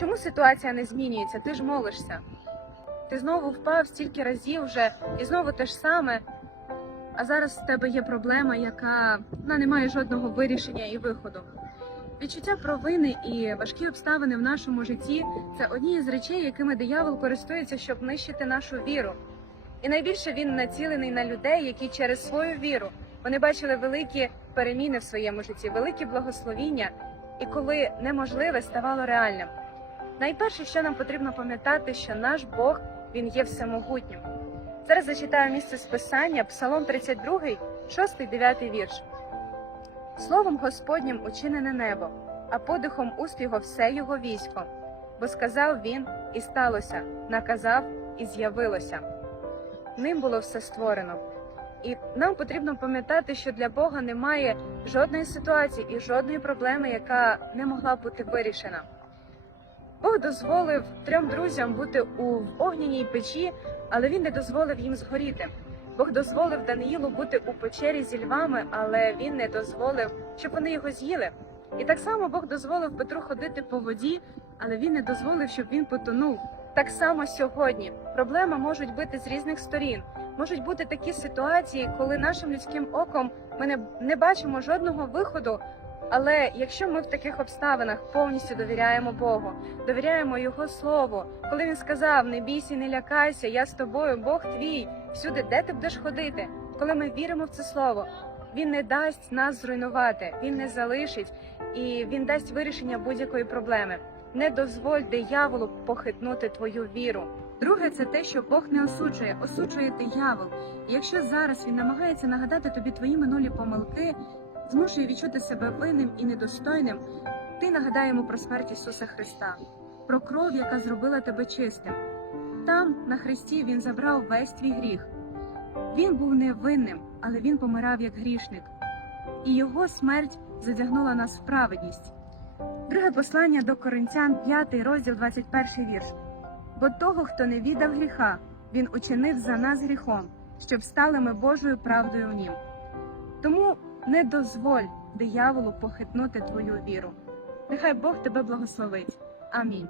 Чому ситуація не змінюється? Ти ж молишся. Ти знову впав стільки разів вже, і знову те ж саме. А зараз в тебе є проблема, яка вона не має жодного вирішення і виходу. Відчуття провини і важкі обставини в нашому житті це одні з речей, якими диявол користується, щоб нищити нашу віру. І найбільше він націлений на людей, які через свою віру вони бачили великі переміни в своєму житті, великі благословіння, і коли неможливе ставало реальним. Найперше, що нам потрібно пам'ятати, що наш Бог він є всемогутнім. Зараз зачитаю місце з писання, Псалом 32, 6, 9 вірш. Словом Господнім учинене небо, а подихом уст його все його військо. Бо сказав він, і сталося, наказав, і з'явилося. Ним було все створено. І нам потрібно пам'ятати, що для Бога немає жодної ситуації і жодної проблеми, яка не могла бути вирішена. Бог дозволив трьом друзям бути у огняній печі, але він не дозволив їм згоріти. Бог дозволив Даниїлу бути у печері зі львами, але він не дозволив, щоб вони його з'їли. І так само Бог дозволив Петру ходити по воді, але він не дозволив, щоб він потонув. Так само сьогодні проблеми можуть бути з різних сторін. Можуть бути такі ситуації, коли нашим людським оком ми не, бачимо жодного виходу. Але якщо ми в таких обставинах повністю довіряємо Богу, довіряємо Його слову, коли він сказав: не бійся, не лякайся, я з тобою, Бог твій, всюди, де ти будеш ходити, коли ми віримо в це слово, він не дасть нас зруйнувати, він не залишить і він дасть вирішення будь-якої проблеми. Не дозволь дияволу похитнути твою віру. Друге, це те, що Бог не осуджує, осуджує диявол. І якщо зараз він намагається нагадати тобі твої минулі помилки, змушує відчути себе винним і недостойним, ти нагадай йому про смерть Ісуса Христа, про кров, яка зробила тебе чистим. Там, на Христі, Він забрав весь твій гріх. Він був невинним, але він помирав як грішник, і його смерть задягнула нас в праведність. Друге послання до Коринтян, 5 розділ, 21 вірш. Бо того, хто не віддав гріха, він учинив за нас гріхом, щоб стали ми Божою правдою в нім. Не дозволь дияволу похитнути твою віру. Нехай Бог тебе благословить. Амінь.